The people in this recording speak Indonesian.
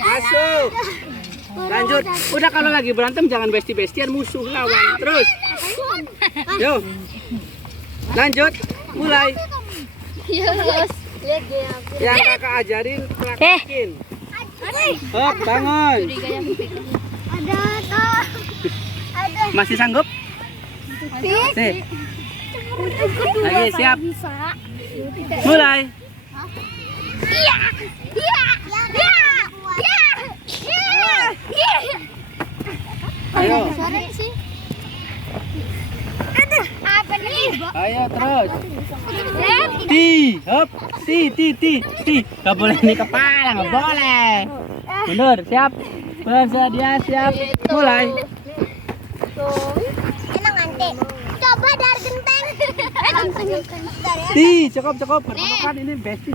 Masuk. Lanjut. Udah kalau lagi berantem jangan besti-bestian, musuh lawan. Terus. Yo. Lanjut. Mulai. Yang kakak ajarin praktekin. Hop, bangun. Masih sanggup? Sip. Lagi siap. Mulai. Ayo. Ayo terus. Hop, ti. Gak boleh ini kepala, gak boleh. Mundur, siap. Bersedia, siap. Mulai. Coba dari genteng. Cukup. Pertama ini besti.